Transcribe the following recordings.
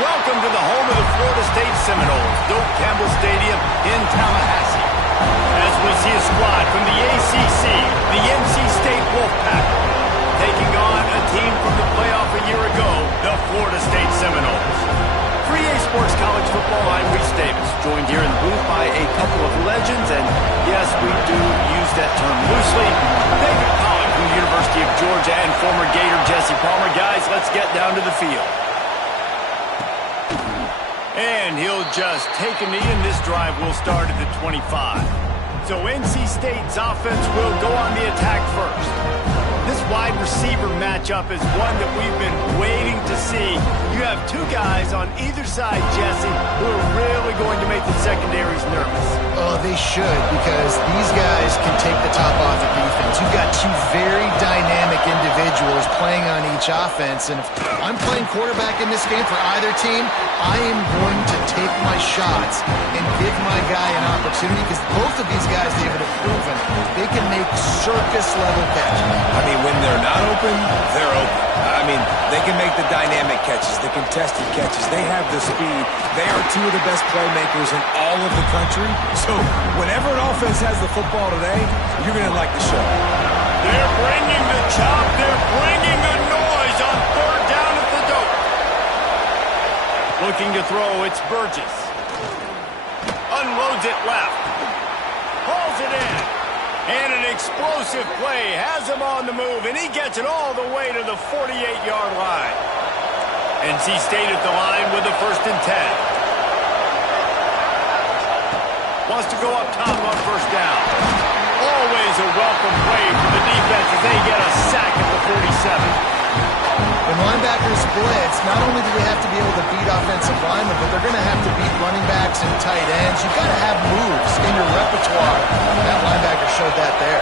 Welcome to the home of the Florida State Seminoles, Doak Campbell Stadium in Tallahassee. As we see a squad from the ACC, the NC State Wolfpack, taking on a team from the playoff a year ago, the Florida State Seminoles. For EA Sports College Football, I'm Reese Davis, joined here in the booth by a couple of legends, and yes, we do use that term loosely. David Pollack from the University of Georgia and former Gator Jesse Palmer. Guys, let's get down to the field. And he'll just take a knee, and this drive will start at the 25. So NC State's offense will go on the attack first. This wide receiver matchup is one that we've been waiting to see. You have two guys on either side, Jesse, who are really going to make the secondaries nervous. Oh, they should, because these guys can take the top off the defense. You've got two very dynamic individuals playing on each offense, and if I'm playing quarterback in this game for either team, I am going to take my shots and give my guy an opportunity, because both of these guys, David, have proven they can make circus-level catches. I mean, when they're not open, they're open. I mean, they can make the dynamic catches, the contested catches. They have the speed. They are two of the best playmakers in all of the country. So whenever an offense has the football today, you're going to like the show. They're bringing the chop. They're bringing a noise on third down at the Doak. Looking to throw, it's Burgess. Unloads it left. Hauls it in. And an explosive play has him on the move, and he gets it all the way to the 48-yard line. NC State at the line with the 1st and 10. Wants to go up top on first down. Always a welcome play for the defense as they get a sack at the 47. When linebackers blitz, not only do they have to be able to beat offensive linemen, but they're going to have to beat running backs and tight ends. You've got to have moves in your repertoire. That linebacker showed that there.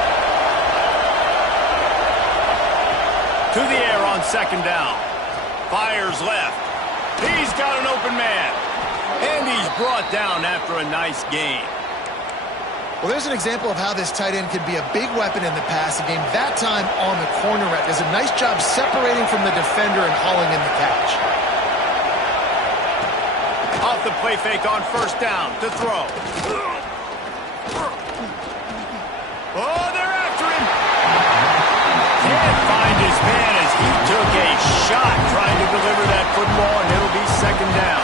To the air on second down. Fires left. He's got an open man. And he's brought down after a nice gain. Well, there's an example of how this tight end can be a big weapon in the passing game. That time on the corner route does a nice job separating from the defender and hauling in the catch. Off the play fake on first down to throw. Oh, they're after him. Can't find his man as he took a shot trying to deliver that football, and it'll be second down.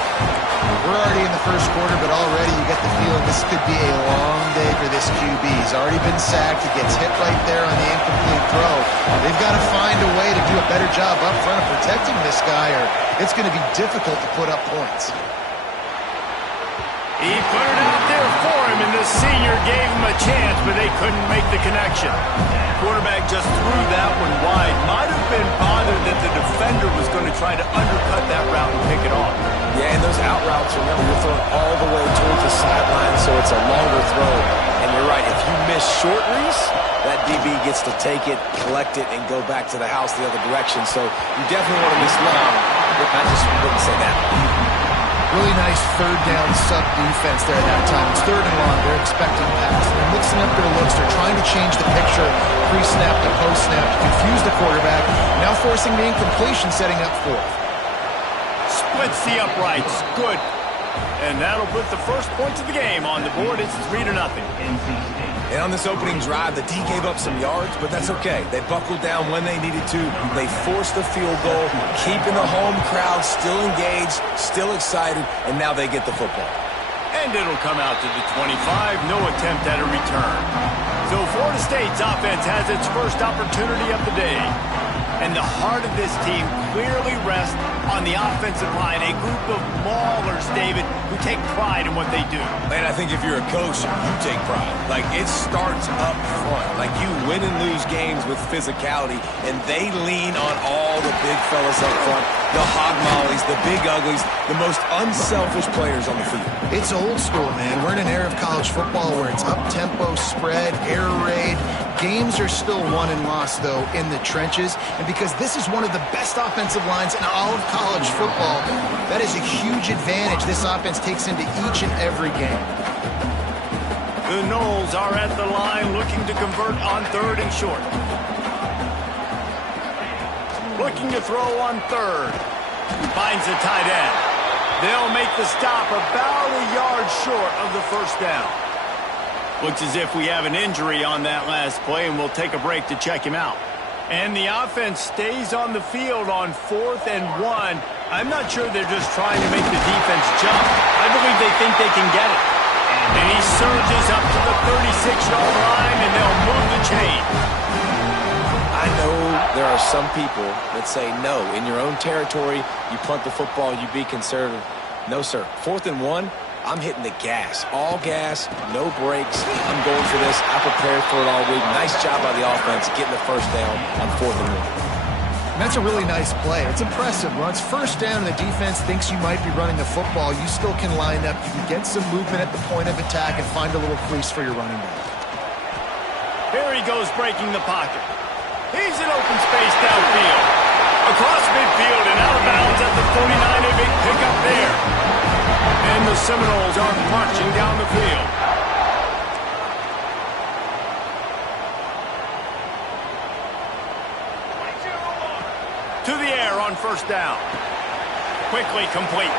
We're already in the first quarter, but already you get the feeling this could be a long day for this QB. He's already been sacked. He gets hit right there on the incomplete throw. They've got to find a way to do a better job up front of protecting this guy, or it's going to be difficult to put up points. He put it out there for him, and the senior gave him a chance, but they couldn't make the connection. Quarterback just threw that one wide. Might have been bothered that the defender was going to try to undercut that route and pick it off. Yeah, and those out routes, remember, you're throwing all the way towards the sideline, so it's a longer throw. And you're right, if you miss short, Reese, that DB gets to take it, collect it, and go back to the house the other direction. So you definitely want to miss long. I just wouldn't say that. Really nice third down sub defense there at that time. It's third and long. They're expecting pass. They're mixing up their looks. They're trying to change the picture pre-snap to post-snap to confuse the quarterback. Now forcing the incompletion, setting up fourth. Splits the uprights. Good. And that'll put the first points of the game on the board. It's 3-0. And on this opening drive, the D gave up some yards, but that's okay. They buckled down when they needed to. They forced the field goal, keeping the home crowd still engaged, still excited, and now they get the football. And it'll come out to the 25. No attempt at a return. So Florida State's offense has its first opportunity of the day. And the heart of this team clearly rests on the offensive line, a group of maulers, David, who take pride in what they do. And I think if you're a coach, you take pride. Like, it starts up front. Like, you win and lose games with physicality, and they lean on all the big fellas up front, the hog mollies, the big uglies, the most unselfish players on the field. It's old school, man. We're in an era of college football where it's up-tempo, spread, air raid. Games are still won and lost, though, in the trenches. And because this is one of the best offensive lines in all of college football, that is a huge advantage this offense takes into each and every game. The Noles are at the line looking to convert on 3rd and short. Looking to throw on 3rd. Finds a tight end. They'll make the stop about a yard short of the first down. Looks as if we have an injury on that last play, and we'll take a break to check him out. And the offense stays on the field on 4th and 1. I'm not sure they're just trying to make the defense jump. I believe they think they can get it. And he surges up to the 36-yard line, and they'll move the chain. I know there are some people that say, no, in your own territory, you punt the football, you be conservative. No, sir. 4th and 1, I'm hitting the gas. All gas, no brakes. I'm going for this. I prepared for it all week. Nice job by the offense getting the first down on 4th and 1. And that's a really nice play. It's impressive. When it's first down and the defense thinks you might be running the football, you still can line up. You can get some movement at the point of attack and find a little crease for your running back. Here he goes breaking the pocket. He's in open space downfield. Across midfield and out of bounds at the 49. A big pickup there. And the Seminoles are marching down the field. To the air on first down. Quickly complete.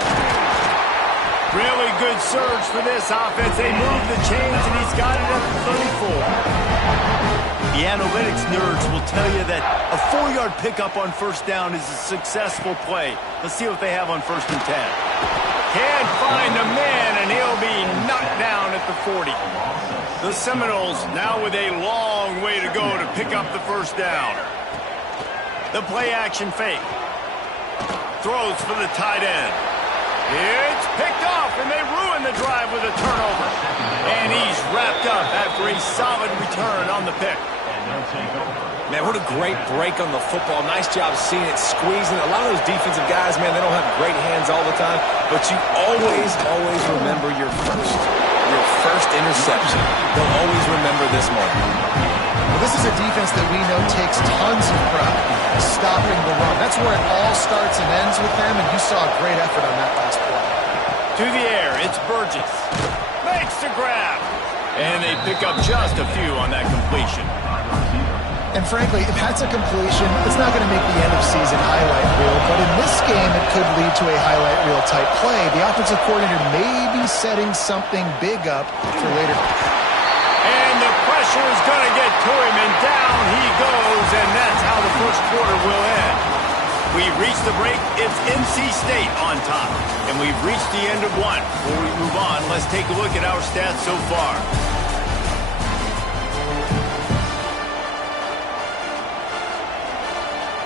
Really good surge for this offense. They move the chains, and he's got it at the 34. The analytics nerds will tell you that a 4-yard pickup on first down is a successful play. Let's see what they have on 1st and 10. Can't find a man, and he'll be knocked down at the 40. The Seminoles now with a long way to go to pick up the first down. The play-action fake. Throws for the tight end. It's picked off, and they ruin the drive with a turnover. And he's wrapped up after a solid return on the pick. Man, what a great break on the football. Nice job seeing it, squeezing. A lot of those defensive guys, man, they don't have great hands all the time, but you always remember your first interception. They'll always remember this moment. Well, this is a defense that we know takes tons of pride stopping the run. That's where it all starts and ends with them, and you saw a great effort on that last play. To the air, it's Burgess. Makes the grab. And they pick up just a few on that completion. And frankly, if that's a completion, it's not going to make the end of season highlight reel, but in this game, it could lead to a highlight reel type play. The offensive coordinator may be setting something big up for later. And the pressure is going to get to him, and down he goes, and that's how the first quarter will end. We reach the break. It's NC State on top, and we've reached the end of one. Before we move on, let's take a look at our stats so far.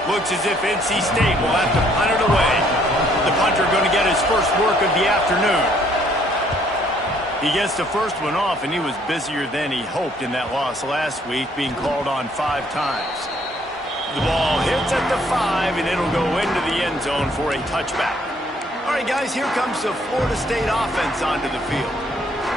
Looks as if NC State will have to punt it away. The punter going to get his first work of the afternoon. He gets the first one off, and he was busier than he hoped in that loss last week, being called on 5 times. The ball hits at the 5, and it'll go into the end zone for a touchback. All right, guys, here comes the Florida State offense onto the field.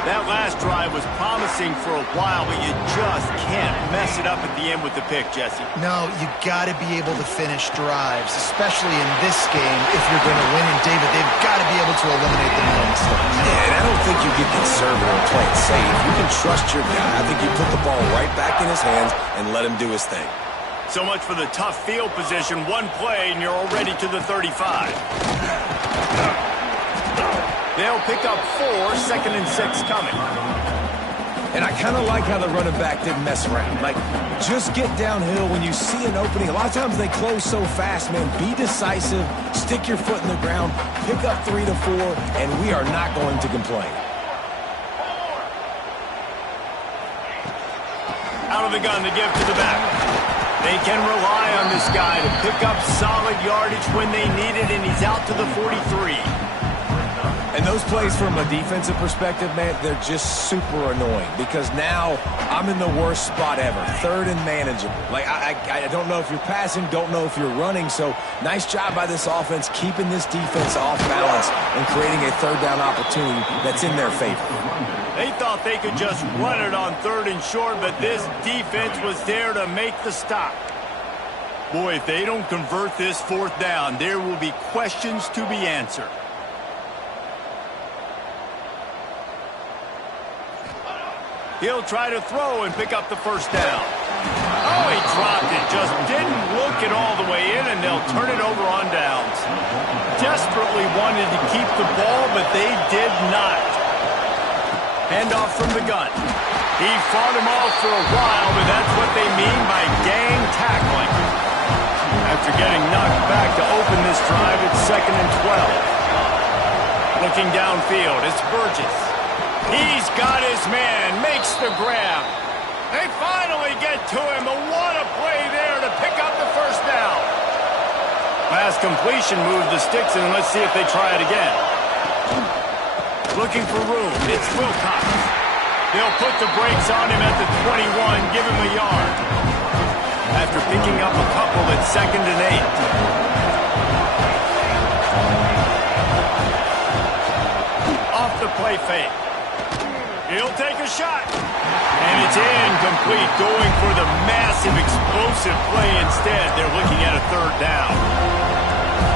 That last drive was promising for a while, but you just can't mess it up at the end with the pick, Jesse. No, you got to be able to finish drives, especially in this game if you're going to win. And, David, they've got to be able to eliminate the mental mistakes. Yeah, and I don't think you get conservative and play it safe. You can trust your guy. I think you put the ball right back in his hands and let him do his thing. So much for the tough field position. One play, and you're already to the 35. They'll pick up 4, 2nd and 6 coming. And I kind of like how the running back didn't mess around. Like, just get downhill when you see an opening. A lot of times they close so fast, man. Be decisive, stick your foot in the ground, pick up 3 to 4, and we are not going to complain. Out of the gun to give to the back. They can rely on this guy to pick up solid yardage when they need it, and he's out to the 43. And those plays from a defensive perspective, man, they're just super annoying because now I'm in the worst spot ever, third and manageable. Like, I don't know if you're passing, don't know if you're running, so nice job by this offense keeping this defense off balance and creating a third down opportunity that's in their favor. They thought they could just run it on third and short, but this defense was there to make the stop. Boy, if they don't convert this fourth down, there will be questions to be answered. He'll try to throw and pick up the first down. Oh, he dropped it. Just didn't look it all the way in, and they'll turn it over on downs. Desperately wanted to keep the ball, but they did not. Handoff from the gun. He fought him off for a while, but that's what they mean by gang tackling. After getting knocked back to open this drive, it's 2nd and 12. Looking downfield, it's Burgess. He's got his man, makes the grab. They finally get to him, but what a play there to pick up the first down. Pass completion moved the sticks, and let's see if they try it again. Looking for room, it's Wilcox. They'll put the brakes on him at the 21, give him a yard. After picking up a couple, it's 2nd and 8. Off the play fake. He'll take a shot. And it's incomplete, going for the massive, explosive play instead. They're looking at a third down.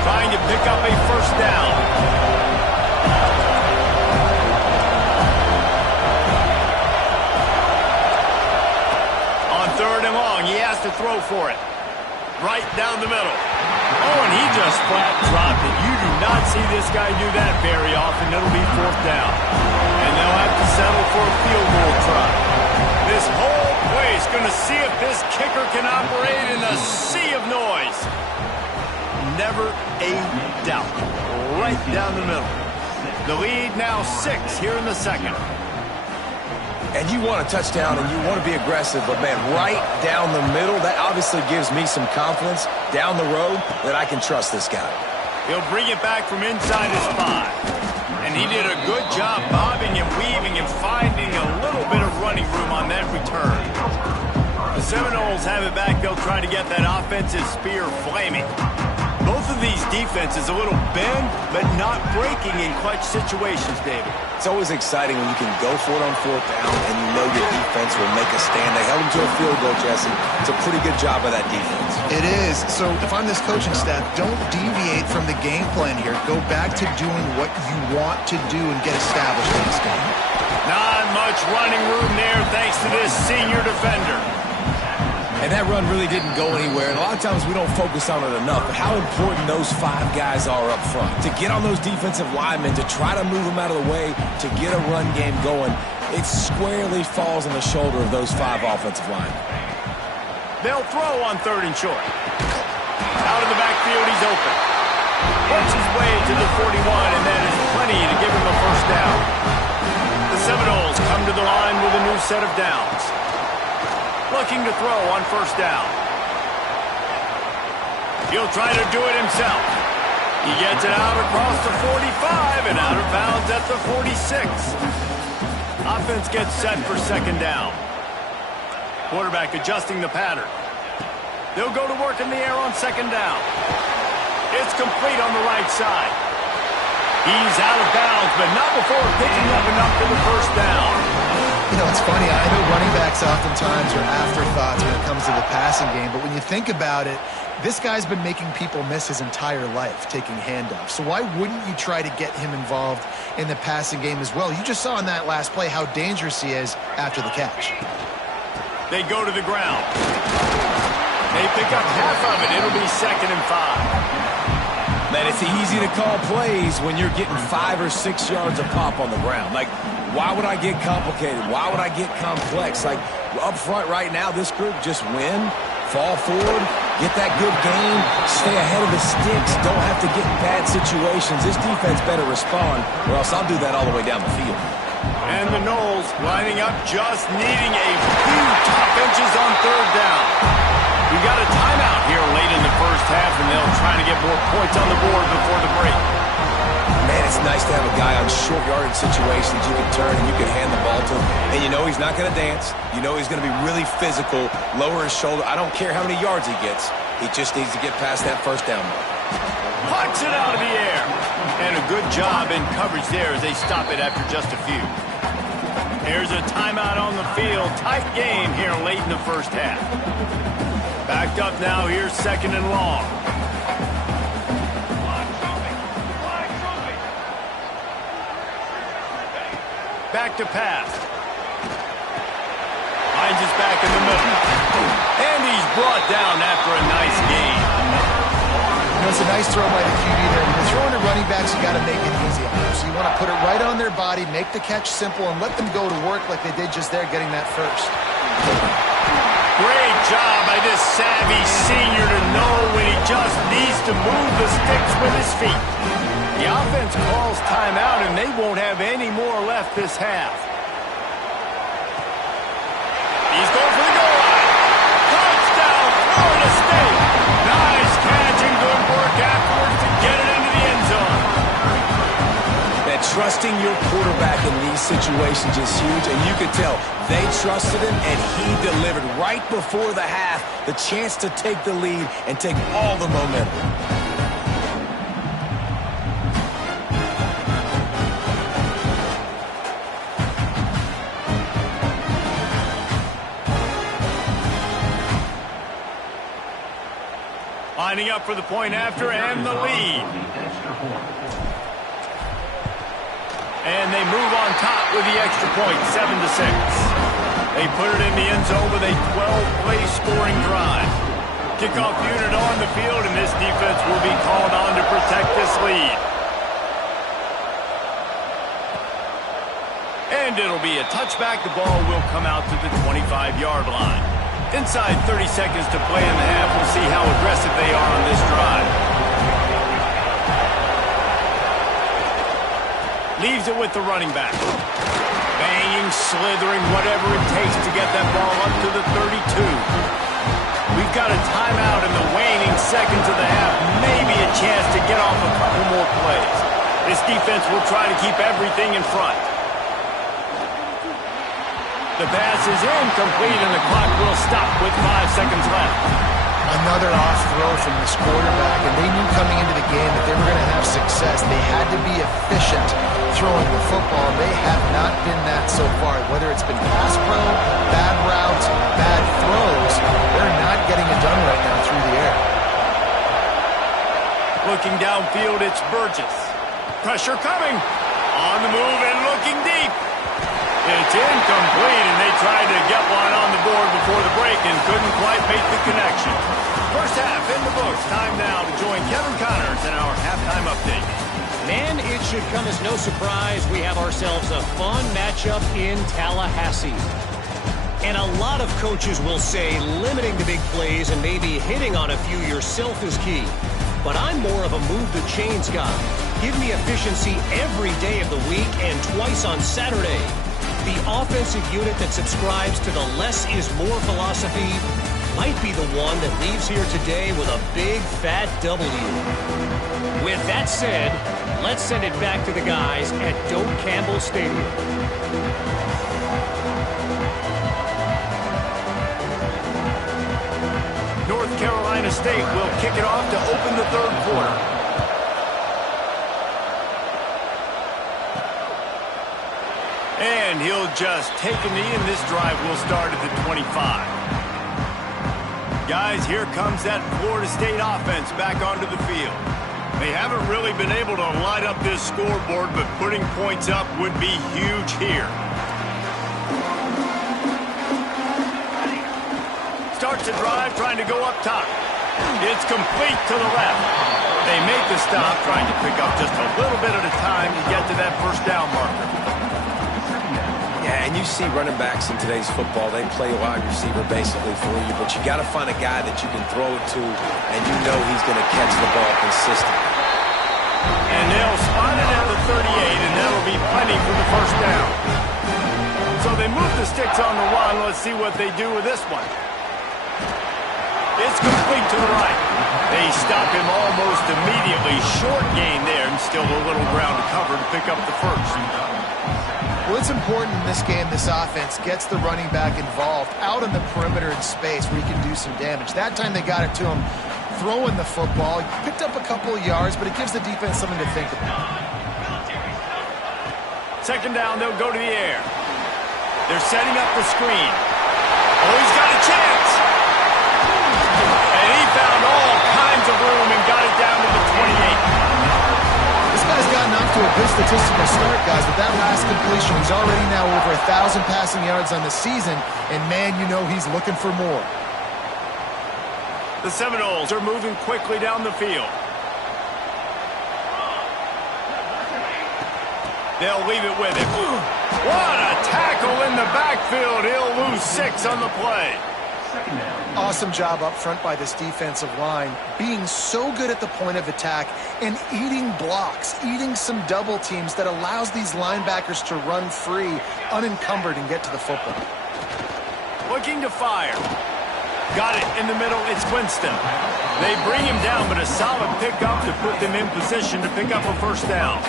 Trying to pick up a first down. On 3rd and long, he has to throw for it. Right down the middle. Oh, and he just flat dropped it. You do not see this guy do that very often. It'll be 4th down. And they'll have to settle for a field goal try. This whole place going to see if this kicker can operate in a sea of noise. Never a doubt. Right down the middle. The lead now 6 here in the 2nd. And you want a touchdown and you want to be aggressive, but man, right down the middle, that obviously gives me some confidence down the road that I can trust this guy. He'll bring it back from inside his 5. And he did a good job bobbing and weaving and finding a little bit of running room on that return. The Seminoles have it back. They'll try to get that offensive spear flaming. Both of these defenses a little bend, but not breaking in clutch situations, David. It's always exciting when you can go for it on 4th down and you know your defense will make a stand. They held him to a field goal, Jesse. It's a pretty good job by that defense. It is. So if I'm this coaching staff, don't deviate from the game plan here. Go back to doing what you want to do and get established in this game. Not much running room there thanks to this senior defender. And that run really didn't go anywhere. And a lot of times we don't focus on it enough. But how important those 5 guys are up front. To get on those defensive linemen, to try to move them out of the way, to get a run game going, it squarely falls on the shoulder of those 5 offensive linemen. They'll throw on 3rd and short. Out of the backfield, he's open. Works his way to the 41, and that is plenty to give him a first down. The Seminoles come to the line with a new set of downs. Looking to throw on 1st down. He'll try to do it himself. He gets it out across the 45 and out of bounds at the 46. Offense gets set for 2nd down. Quarterback adjusting the pattern. They'll go to work in the air on 2nd down. It's complete on the right side. He's out of bounds, but not before picking up enough for the first down. You know, it's funny. I know running backs oftentimes are afterthoughts when it comes to the passing game, but when you think about it, this guy's been making people miss his entire life taking handoffs. So why wouldn't you try to get him involved in the passing game as well? You just saw in that last play how dangerous he is after the catch. They go to the ground. They pick up half of it. It'll be 2nd and 5. Man, it's easy to call plays when you're getting 5 or 6 yards a pop on the ground. Like, why would I get complicated? Why would I get complex? Like, up front right now, this group just win, fall forward, get that good game, stay ahead of the sticks, don't have to get in bad situations. This defense better respond, or else I'll do that all the way down the field. And the Noles lining up, just needing a few top inches on 3rd down. You got to trying to get more points on the board before the break. Man, it's nice to have a guy on short yardage situations you can turn and you can hand the ball to him. And you know he's not going to dance. You know he's going to be really physical, lower his shoulder. I don't care how many yards he gets. He just needs to get past that first down mark. Punch it out of the air. And a good job in coverage there as they stop it after just a few. There's a timeout on the field. Tight game here late in the first half. Backed up now. Here's second and long. Back to pass. Hines is back in the middle. And he's brought down after a nice gain. It's a nice throw by the QB there. When you're throwing to running backs, you got to make it easy on them. So you want to put it right on their body, make the catch simple, and let them go to work like they did just there, getting that first. Great job by this savvy senior to know when he just needs to move the sticks with his feet. The offense calls timeout, and they won't have any more left this half. He's going for the goal line. Touchdown, Florida State. Nice catch and good work afterwards to get it into the end zone. That trusting your quarterback in these situations is huge, and you could tell they trusted him, and he delivered right before the half, the chance to take the lead and take all the momentum. Lining up for the point after and the lead. And they move on top with the extra point, 7-6. They put it in the end zone with a 12-play scoring drive. Kickoff unit on the field, and this defense will be called on to protect this lead. And it'll be a touchback. The ball will come out to the 25-yard line. Inside 30 seconds to play in the half. We'll see how aggressive they are on this drive. Leaves it with the running back. Banging, slithering, whatever it takes to get that ball up to the 32. We've got a timeout in the waning seconds of the half. Maybe a chance to get off a couple more plays. This defense will try to keep everything in front. The pass is incomplete, and the clock will stop with 5 seconds left. Another off throw from this quarterback, and they knew coming into the game that they were going to have success. They had to be efficient throwing the football. They have not been that so far. Whether it's been pass pro, bad routes, bad throws, they're not getting it done right now through the air. Looking downfield, it's Burgess. Pressure coming. On the move and looking deep. It's incomplete, and they tried to get one on the board before the break and couldn't quite make the connection. First half in the books. Time now to join Kevin Connors in our halftime update. Man, it should come as no surprise we have ourselves a fun matchup in Tallahassee. And a lot of coaches will say limiting the big plays and maybe hitting on a few yourself is key. But I'm more of a move the chains guy. Give me efficiency every day of the week and twice on Saturday. The offensive unit that subscribes to the less is more philosophy might be the one that leaves here today with a big fat W. With that said, let's send it back to the guys at Doak Campbell Stadium. North Carolina State will kick it off to open the third quarter. And he'll just take a knee, and this drive will start at the 25. Guys, here comes that Florida State offense back onto the field. They haven't really been able to light up this scoreboard, but putting points up would be huge here. Starts the drive, trying to go up top. It's complete to the left. They make the stop, trying to pick up just a little bit at a time to get to that first down marker. Yeah, and you see running backs in today's football, they play wide receiver basically for you, but you got to find a guy that you can throw it to, and you know he's going to catch the ball consistently. And they'll spot it at the 38, and that'll be plenty for the first down. So they move the sticks on the run. Let's see what they do with this one. It's complete to the right. They stop him almost immediately. Short gain there, and still a little ground to cover to pick up the first. Well, it's important in this game, this offense gets the running back involved out on the perimeter in space where he can do some damage. That time they got it to him throwing the football. He picked up a couple of yards, but it gives the defense something to think about. Second down, they'll go to the air. They're setting up the screen. Oh, he's got a chance. And he found all kinds of room and got it down to the 28. This guy's gotten off to a good statistical start, guys. With that last completion, he's already now over 1,000 passing yards on the season. And, man, you know he's looking for more. The Seminoles are moving quickly down the field. They'll leave it with him. What a tackle in the backfield. He'll lose 6 on the play. Awesome job up front by this defensive line, being so good at the point of attack and eating blocks, eating some double teams that allows these linebackers to run free, unencumbered, and get to the football. Looking to fire. Got it in the middle. It's Winston. They bring him down, but a solid pickup to put them in position to pick up a first down.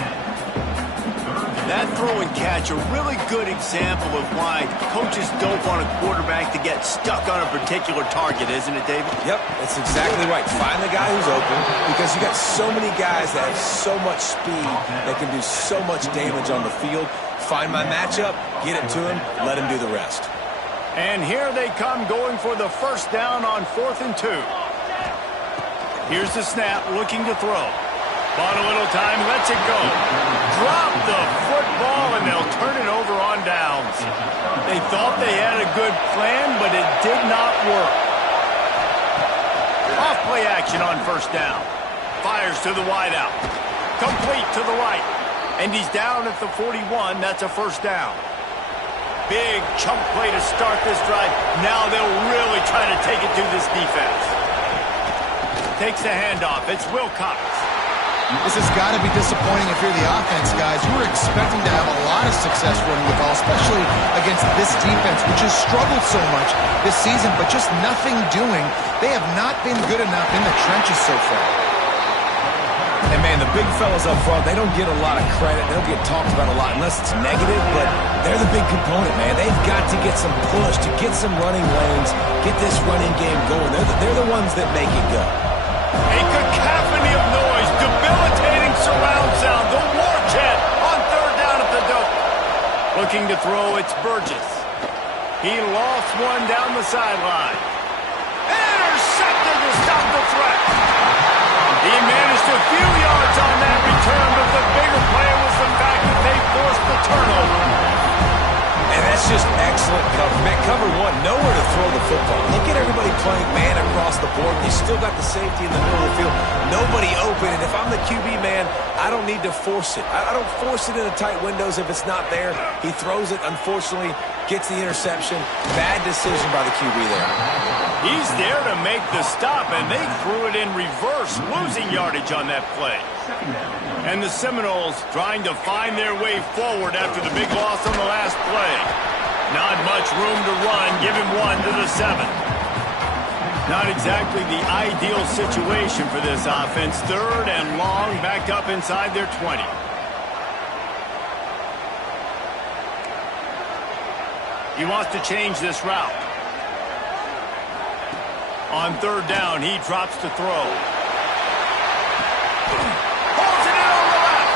That throw and catch, a really good example of why coaches don't want a quarterback to get stuck on a particular target, isn't it, David? Yep, that's exactly right. Find the guy who's open because you got so many guys that have so much speed that can do so much damage on the field. Find my matchup, get it to him, let him do the rest. And here they come going for the first down on 4th and 2. Here's the snap, looking to throw. Bought a little time, lets it go. Drop the football, and they'll turn it over on downs. They thought they had a good plan, but it did not work. Off play action on first down. Fires to the wideout. Complete to the right. And he's down at the 41. That's a first down. Big chunk play to start this drive. Now they'll really try to take it to this defense. Takes the handoff. It's Wilcox. This has got to be disappointing if you're the offense, guys. You were expecting to have a lot of success running the ball, especially against this defense, which has struggled so much this season, but just nothing doing. They have not been good enough in the trenches so far. And, man, the big fellas up front, they don't get a lot of credit. They don't get talked about a lot unless it's negative, but they're the big component, man. They've got to get some push, to get some running lanes, get this running game going. They're the ones that make it go. A cacophony of noise, debilitating surround sound, the war chant on 3rd down at the dope. Looking to throw, it's Burgess. He lost one down the sideline. Intercepted to stop the threat. He managed a few yards on that return, but the bigger play was the fact that they forced the turnover. And that's just excellent cover. Man, cover one, nowhere to throw the football. Look at everybody playing man across the board. You still got the safety in the middle of the field. Nobody open, and if I'm the QB, man, I don't need to force it. I don't force it into tight windows if it's not there. He throws it, unfortunately, gets the interception. Bad decision by the QB there. He's there to make the stop, and they threw it in reverse, losing yardage on that play. And the Seminoles trying to find their way forward after the big loss on the last play. Not much room to run. Give him 1 to the 7. Not exactly the ideal situation for this offense. 3rd and long, backed up inside their 20. He wants to change this route. On 3rd down, he drops to throw. Holds it in on the left.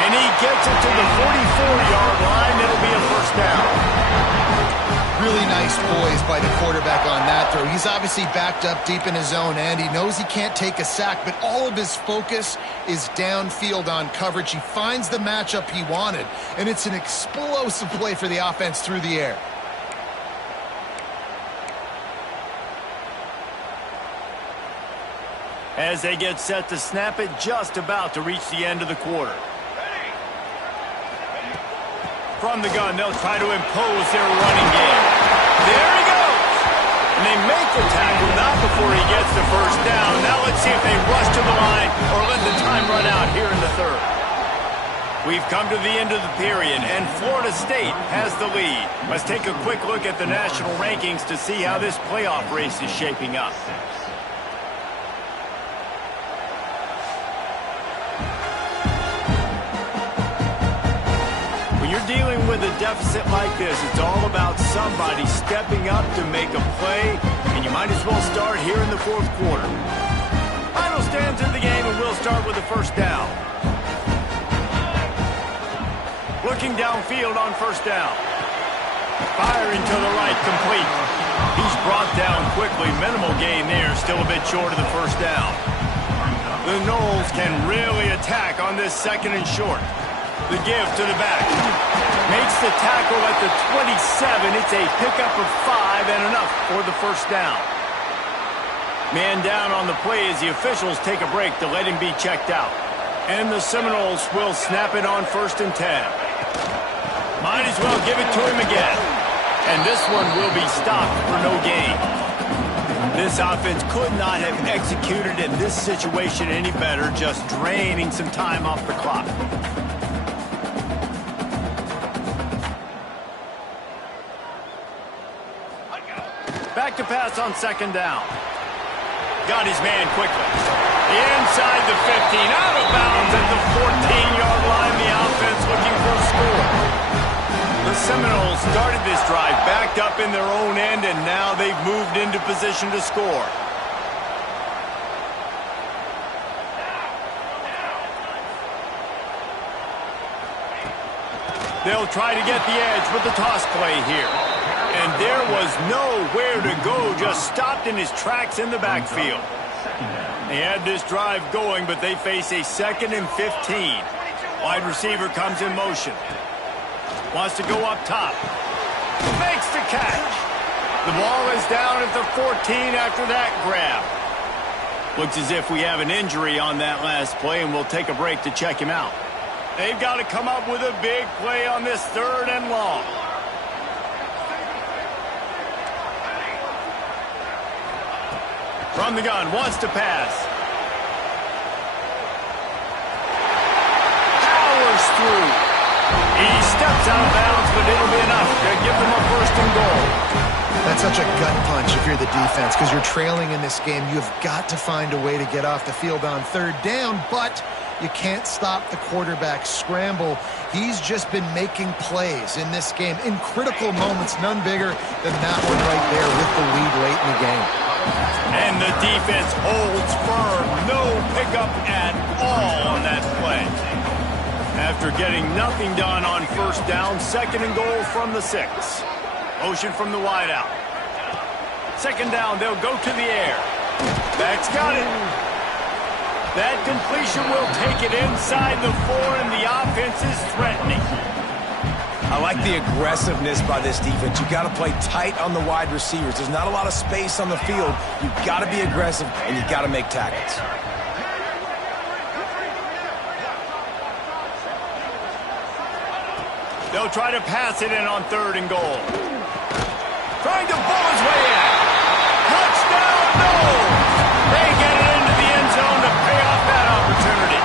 And he gets it to the 44-yard line. It'll be a first down. Really nice poise by the quarterback on that throw. He's obviously backed up deep in his own end. He knows he can't take a sack, but all of his focus is downfield on coverage. He finds the matchup he wanted, and it's an explosive play for the offense through the air. As they get set to snap it, just about to reach the end of the quarter. From the gun, they'll try to impose their running game. There he goes! And they make the tackle, not before he gets the first down. Now let's see if they rush to the line or let the time run out here in the 3rd. We've come to the end of the period, and Florida State has the lead. Let's take a quick look at the national rankings to see how this playoff race is shaping up. you're dealing with a deficit like this, it's all about somebody stepping up to make a play, and you might as well start here in the fourth quarter. Final stands of the game, and we'll start with the first down. Looking downfield on first down. Firing to the right, complete. He's brought down quickly. Minimal gain there, still a bit short of the first down. The Noles can really attack on this second and short. The give to the back. Makes the tackle at the 27. It's a pickup of 5 and enough for the first down. Man down on the play as the officials take a break to let him be checked out. And the Seminoles will snap it on 1st and 10. Might as well give it to him again. And this one will be stopped for no gain. This offense could not have executed in this situation any better, just draining some time off the clock. Back to pass on second down. Got his man quickly. Inside the 15, out of bounds at the 14-yard line. The offense looking for a score. The Seminoles started this drive backed up in their own end, and now they've moved into position to score. They'll try to get the edge with the toss play here. And there was nowhere to go, just stopped in his tracks in the backfield. They had this drive going, but they face a 2nd and 15. Wide receiver comes in motion. Wants to go up top. Makes the catch. The ball is down at the 14 after that grab. Looks as if we have an injury on that last play, and we'll take a break to check him out. They've got to come up with a big play on this 3rd and long. From the gun, wants to pass. Powers through. He steps out of bounds, but it'll be enough to give them a 1st and goal. That's such a gut punch if you're the defense, because you're trailing in this game. You've got to find a way to get off the field on 3rd down, but you can't stop the quarterback scramble. He's just been making plays in this game in critical moments, none bigger than that one right there with the lead late in the game. And the defense holds firm. No pickup at all on that play. After getting nothing done on 1st down, 2nd and goal from the 6. Motion from the wideout. 2nd down, they'll go to the air. Back's got it. That completion will take it inside the 4, and the offense is threatening. I like the aggressiveness by this defense. You've got to play tight on the wide receivers. There's not a lot of space on the field. You've got to be aggressive, and you've got to make tackles. They'll try to pass it in on 3rd and goal. Trying to bull his way in. Touchdown, no! They get it into the end zone to pay off that opportunity.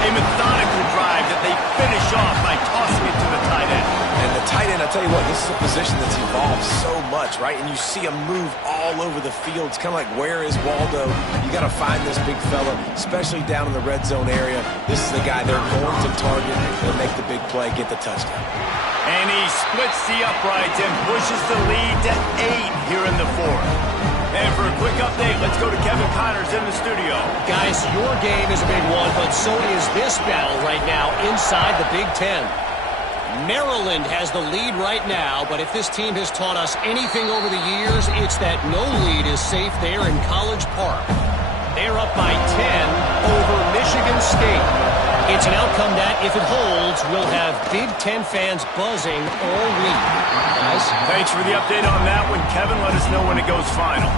A methodical drive that they finish off by tossing it to the tight end. And the tight end, I tell you what, this is a position that's evolved so much, right? And you see him move all over the field. It's kind of like, where is Waldo? You got to find this big fella, especially down in the red zone area. This is the guy they're going to target and make the big play, get the touchdown. And he splits the uprights and pushes the lead to 8 here in the 4th. And for a quick update, let's go to Kevin Connors in the studio. Guys, your game is a big one, but so is this battle right now inside the Big Ten. Maryland has the lead right now, but if this team has taught us anything over the years, it's that no lead is safe there in College Park. They're up by 10 over Michigan State. It's an outcome that, if it holds, will have Big Ten fans buzzing all week. Guys? Thanks for the update on that one, Kevin. Let us know when it goes final.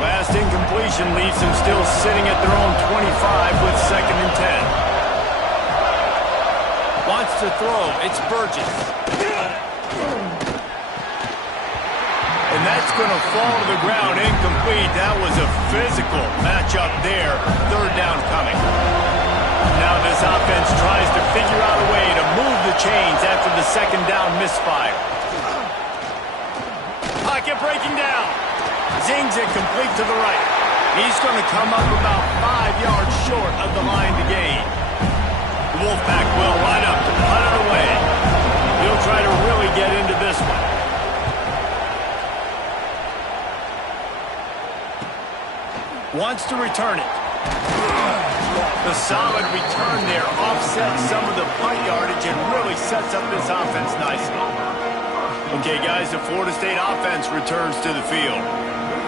Last incompletion leaves them still sitting at their own 25 with 2nd and 10. Wants to throw. It's Burgess. And that's going to fall to the ground incomplete. That was a physical matchup there. 3rd down coming. Now this offense tries to figure out a way to move the chains after the 2nd down misfire. Pocket breaking down. Zings it complete to the right. He's going to come up about 5 yards short of the line to gain. The Wolfpack will line up to punt it away. He'll try to really get into this one. Wants to return it. The solid return there offsets some of the punt yardage and really sets up this offense nicely. Okay, guys, the Florida State offense returns to the field.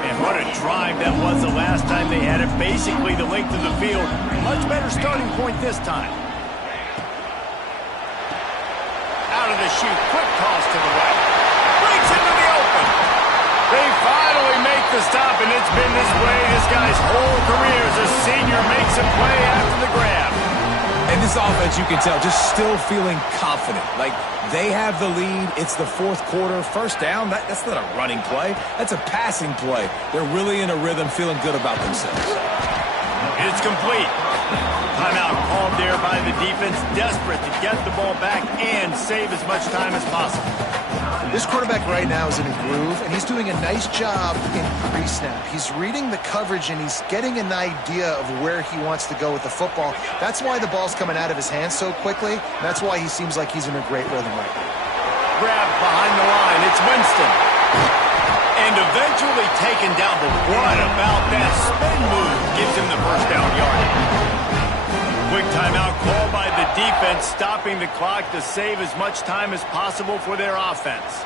And what a drive that was the last time they had it. Basically the length of the field. Much better starting point this time. Out of the chute, quick toss to the right. Breaks into the open. They finally make the stop, and it's been this way this guy's whole career as a senior makes a play after the grab. And this offense, you can tell, just still feeling confident. Like, they have the lead. It's the fourth quarter. First down, that's not a running play. That's a passing play. They're really in a rhythm, feeling good about themselves. It's complete. Timeout called there by the defense, desperate to get the ball back and save as much time as possible. This quarterback right now is in a groove, and he's doing a nice job in pre-snap. He's reading the coverage, and he's getting an idea of where he wants to go with the football. That's why the ball's coming out of his hands so quickly. That's why he seems like he's in a great rhythm right now. Grab behind the line. It's Winston. And eventually taken down, but what about that spin move gives him the first down yardage. Quick timeout called by the defense, stopping the clock to save as much time as possible for their offense.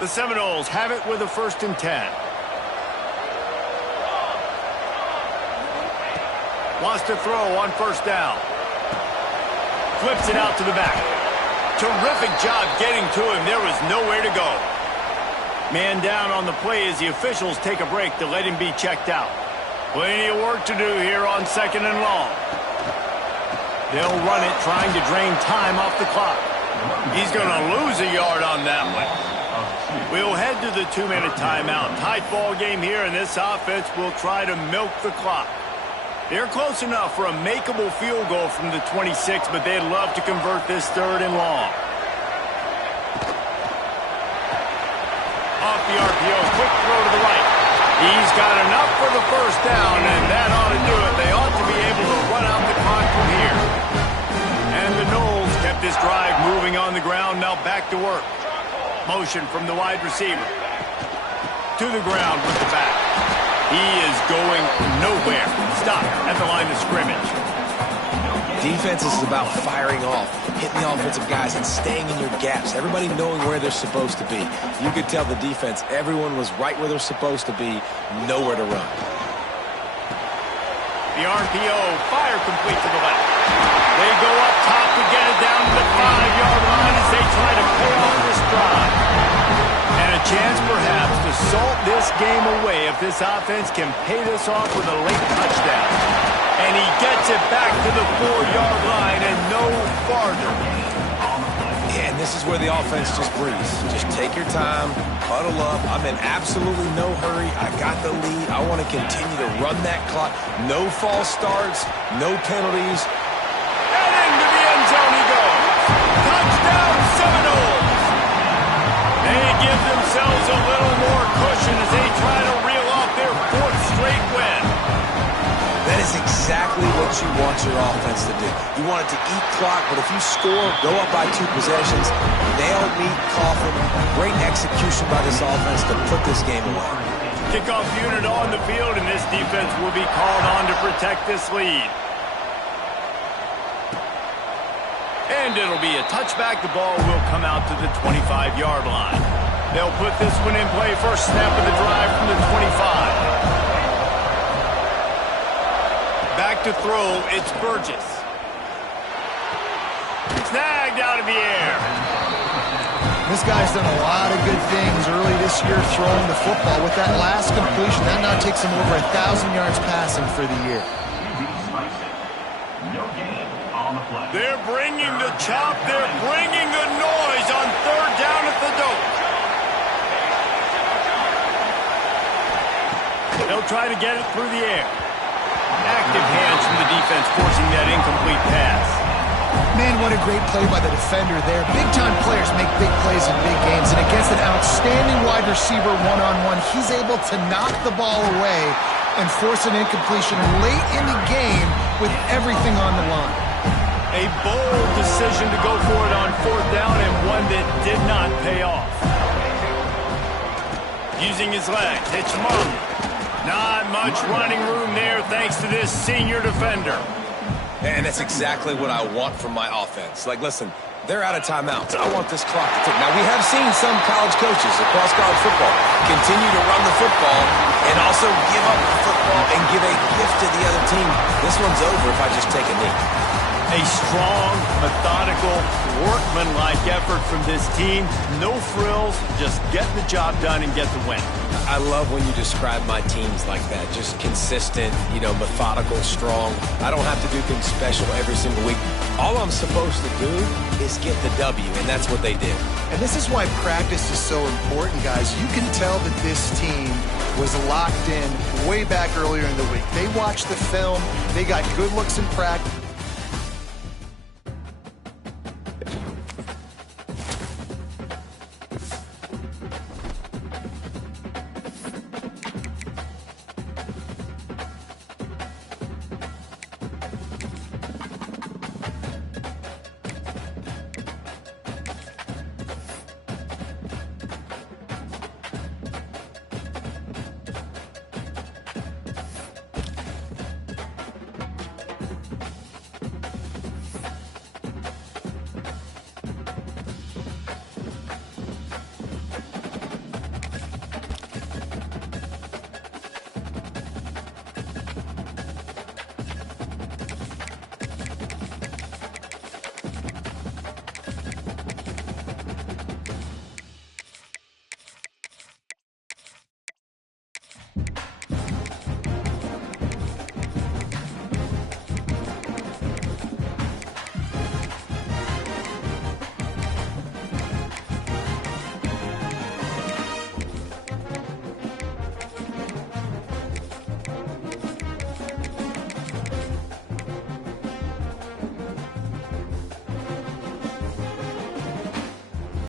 The Seminoles have it with a 1st and 10. Wants to throw on 1st down. Flips it out to the back. Terrific job getting to him. There was nowhere to go. Man down on the play as the officials take a break to let him be checked out. Plenty of work to do here on 2nd and long. They'll run it, trying to drain time off the clock. He's going to lose a yard on that one. We'll head to the 2-minute timeout. Tight ball game here, and this offense will try to milk the clock. They're close enough for a makeable field goal from the 26, but they'd love to convert this 3rd and long. Off the RPO, quick throw to the right. He's got enough for the 1st down, and that ought to do it. They ought to be able to run out the clock from here. And the Noles kept this drive moving on the ground, now back to work. Motion from the wide receiver. To the ground with the back. He is going nowhere. Stop at the line of scrimmage. Defense is about firing off, hitting the offensive guys, and staying in your gaps. Everybody knowing where they're supposed to be. You could tell the defense, everyone was right where they're supposed to be, nowhere to run. The RPO, fire complete to the left. They go up top to get it down to the 5-yard line as they try to pay off this drive. And a chance perhaps to salt this game away if this offense can pay this off with a late touchdown. And he gets it back to the 4-yard line and no farther. Yeah, and this is where the offense just breathes. Just take your time, huddle up. I'm in absolutely no hurry. I got the lead. I want to continue to run that clock. No false starts, no penalties. And into the end zone he goes. Touchdown Seminoles. They give themselves a little more cushion as they try to reel off their 4th straight win. That is exactly what you want your offense to do. You want it to eat clock, but if you score, go up by 2 possessions, nail meat, coffin, great execution by this offense to put this game away. Kickoff unit on the field, and this defense will be called on to protect this lead. And it'll be a touchback. The ball will come out to the 25-yard line. They'll put this one in play. First snap of the drive from the 25. Back to throw, it's Burgess. Snagged out of the air. This guy's done a lot of good things early this year throwing the football. With that last completion, that now takes him over 1,000 yards passing for the year. They're bringing the chop. They're bringing the noise on 3rd down at the dope. They'll try to get it through the air. Active hands from the defense forcing that incomplete pass. Man, what a great play by the defender there. Big-time players make big plays in big games, and against an outstanding wide receiver one-on-one, he's able to knock the ball away and force an incompletion late in the game with everything on the line. A bold decision to go for it on 4th down, and one that did not pay off. Using his legs, it's Mum. Not much running room there thanks to this senior defender. And that's exactly what I want from my offense. Like, listen, they're out of timeouts. I want this clock to tick. Now, we have seen some college coaches across college football continue to run the football and also give up the football and give a gift to the other team. This one's over if I just take a knee. A strong, methodical, workmanlike effort from this team. No frills, just get the job done and get the win. I love when you describe my teams like that. Just consistent, methodical, strong. I don't have to do things special every single week. All I'm supposed to do is get the W, and that's what they did. And this is why practice is so important, guys. You can tell that this team was locked in way back earlier in the week. They watched the film. They got good looks in practice.